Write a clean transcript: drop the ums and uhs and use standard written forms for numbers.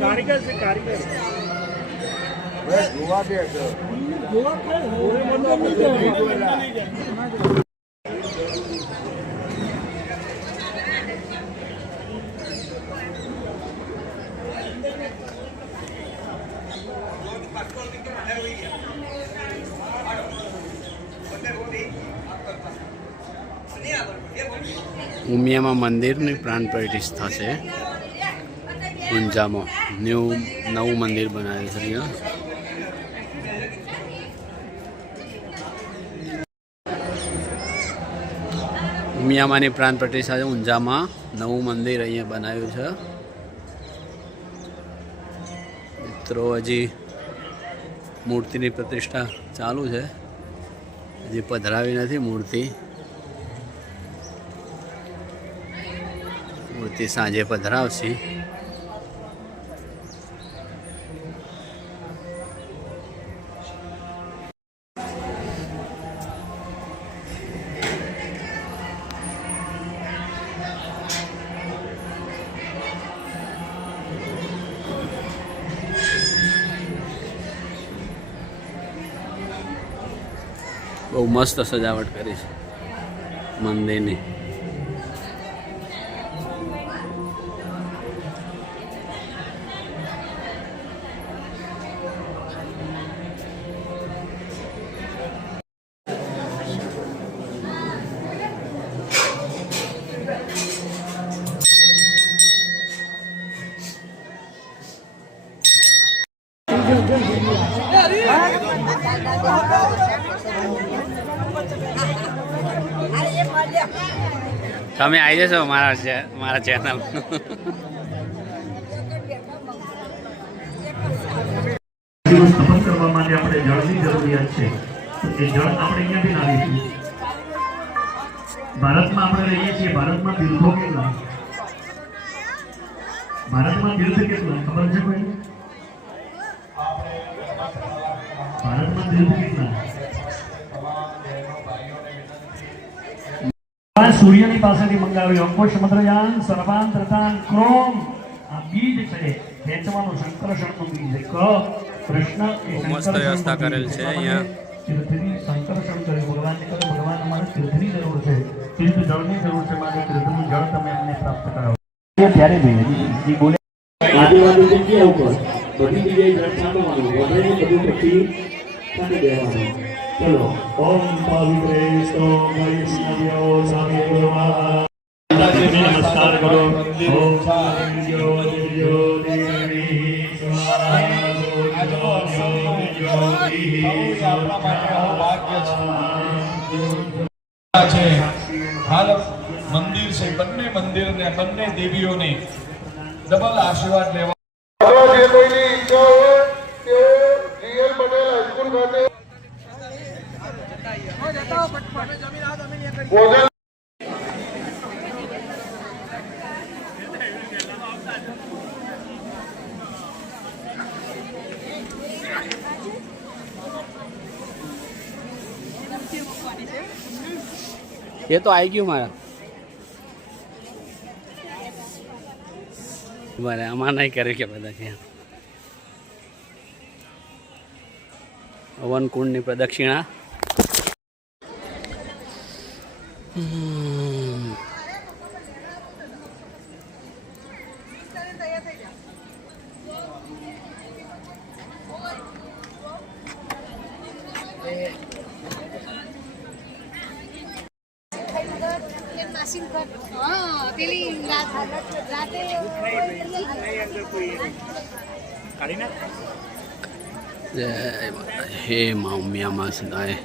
कारीगर से कारीगर गोवा के गोवा ઉમિયામાં મંદિરની પ્રાણ પ્રતિષ્ઠા છે. ઊંઝામાં નવું મંદિર બનાવ્યું છે અહીંયા. ઉમિયામાંની પ્રાણ પ્રતિષ્ઠા છે. ઊંઝામાં નવું મંદિર અહીંયા બનાવ્યું છે. મિત્રો હજી મૂર્તિની પ્રતિષ્ઠા ચાલુ છે. હજી પધરાવી નથી મૂર્તિ. મૂર્તિ સાંજે પધરાવશે. બહુ મસ્ત સજાવટ કરી છે મંદિરની. તમે આવી જશો મારા ચેનલ. સ્થાપન કરવા માટે આપણે જળની જરૂરિયાત છે. એ જળ આપણે અહીંયાથી લાવીશું. ભારતમાં આપણે લઈએ છીએ. ભારતમાં તીર્થો કેટલા? ભારતમાં તીર્થ કેટલા ખબર છે કોઈ? ભારતમાં તીર્થ કેટલા? સૂર્યની પાસેથી મંગાવ્યું અંકુશ મદ્રયાન સર્વાંતરતાન ક્રોમ. આ બીજ છે ખેંચવાનું સંકર્ષણનું બીજ છે. કૃષ્ણ મસ્ત વ્યવસ્થા કરેલ છે અહીંયા. તીર્થની સંકર્ષણ કરે ભગવાનને કરે. ભગવાન અમારે તીર્થની જરૂર છે. તીર્થ જળની જરૂર છે. માટે તીર્થનું જળ તમે અમને પ્રાપ્ત કરાવો. ત્યારે ભાઈ બોલે આજુબાજુ જગ્યા ઉપર બધી જગ્યાએ જળ છાંટવાનું. વધારે બધું પછી છાંટી દેવાનું. चलो ओम पवित्रेस्तो वैष्णव्यो स्वामी गुरुवाहा नमस्कार करो. ओम शांतियो दिव्यो देवी हाल मंदिर से बन्ने मंदिर ने बन्ने देवियों ने डबल आशीर्वाद लेवा. જે કોઈની ઈચ્છા હોય તે જીએલ પટેલ હાઈસ્કૂલ ખાતે ये तो आई क्यों मारा बराबर અમાર નહીં કર્યું કે બધા છે. હવન કુંડની પ્રદક્ષિણા. પાસિંગ કર હા પેલી રાતે જય માતાજી. હે મા ઉમિયા મા સદાય.